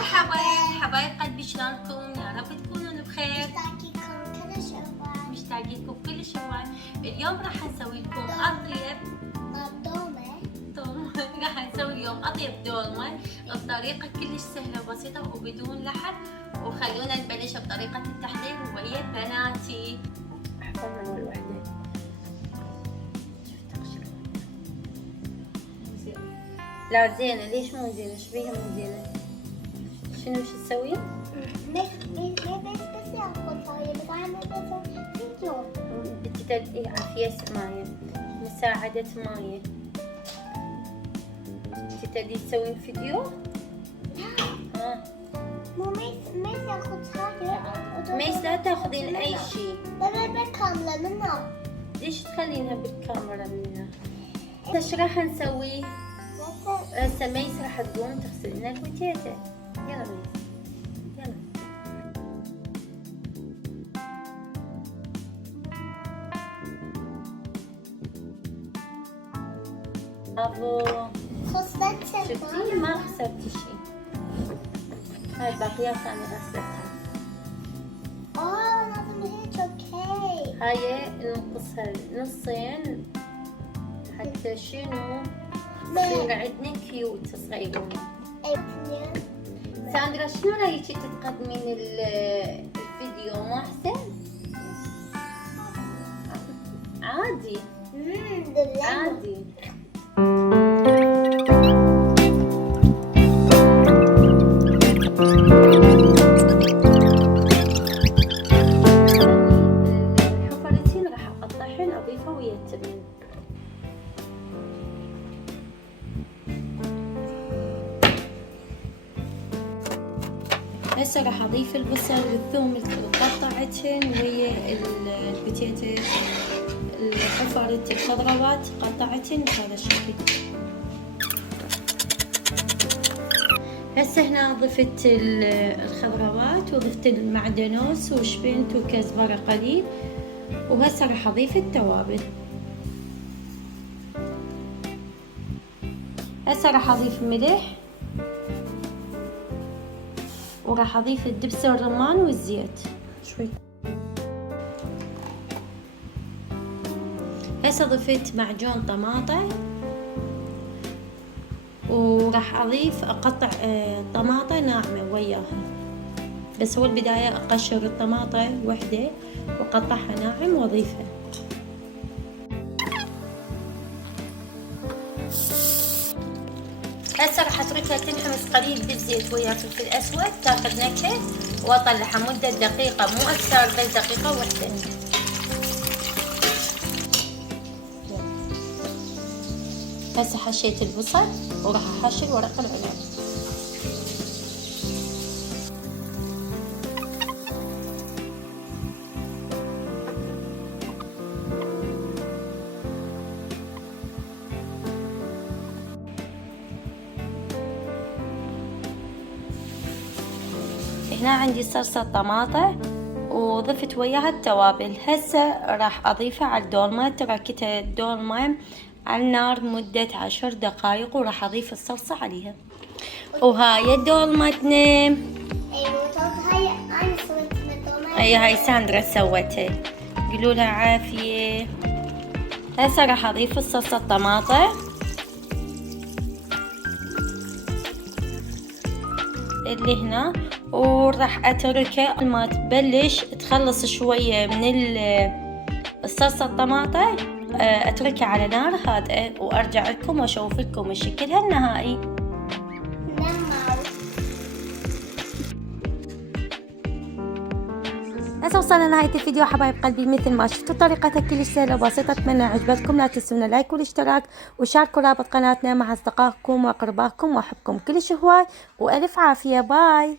مرحبا حبايب قلبي، شلونكم؟ يا رب تكونوا بخير. مشتاقينكم كلش هواي. اليوم راح نسوي لكم اطيب راح نسوي اليوم اطيب دولمة بطريقة كلش سهلة وبسيطة وبدون لحم. وخلونا نبلش بطريقة التحضير ويا بناتي. احضرنا اول وحدة. لا زينة، ليش مو زينة؟ ايش بيها مو زينة؟ شنو شو تسوي؟ بدي عافية ماية، مساعدة ماية. انت تبي تسوين فيديو؟ لا مو ميس ياخذ حاجة. ميس لا تاخذين اي شيء. بالكاميرا منها. ليش تخلينها بالكاميرا منها؟ ايش راح نسوي؟ هسه ميس راح تقوم تغسل لنا البوتيتة. يلا ميس يلا. برافو. شفتي ما خسرتي شيء. هاي الباقيات انا غسلتها. لازم هيك اوكي. هاي ننقصها نصين حتى شنو يصير عندنا كيوت صغيرون. ساندرا شنو رايك تقدمين الفيديو مو احسن؟ عادي عادي. الحفرتين راح اقطعهن اضيفه ويا التمن. هسه راح اضيف البصل والثوم قطعتهن ويا البوتيتو الحفرة الخضروات قطعتهن بهذا الشكل. هسه هنا ضفت الخضروات وضفت المعدنوس وشبنت وكزبرة قليل. وهسه راح اضيف التوابل. هسه راح اضيف ملح وراح اضيف الدبس الرمان والزيت شوي. هسه ضفت معجون طماطة وراح اضيف اقطع طماطة ناعمة وياها. بس هو البداية اقشر الطماطة وحدة واقطعها ناعم واضيفها. هسه راح اتركها تنحمس قليل بالزيت ويا فلفل اسود تاخذ نكهة واطلعها مدة دقيقة مو اكثر، بس دقيقة واحدة. هسه حشيت البصل وراح احشي ورق العنب. هنا عندي صلصة طماطة وضفت وياها التوابل. هسه راح اضيفها على الدولمة. تركتها الدولمة على النار مدة 10 دقايق وراح اضيف الصلصة عليها. وهاي دولمتنا. هاي انا سويتها. هاي ساندرا سوتها، قولوا لها عافية. هسه راح اضيف الصلصة الطماطة اللي هنا وراح اتركها ما تبلش تخلص شوية من الصلصة الطماطة. اتركها على نار هادئة وارجع لكم واشوف لكم الشكل النهائي. هسه وصلنا لنهاية الفيديو حبايب قلبي. مثل ما شفتوا طريقتها كلش سهلة وبسيطة. اتمنى عجبتكم. لا تنسونا لايك والاشتراك وشاركوا رابط قناتنا مع اصدقائكم واقربائكم واحبكم كلش هواي والف عافية. باي.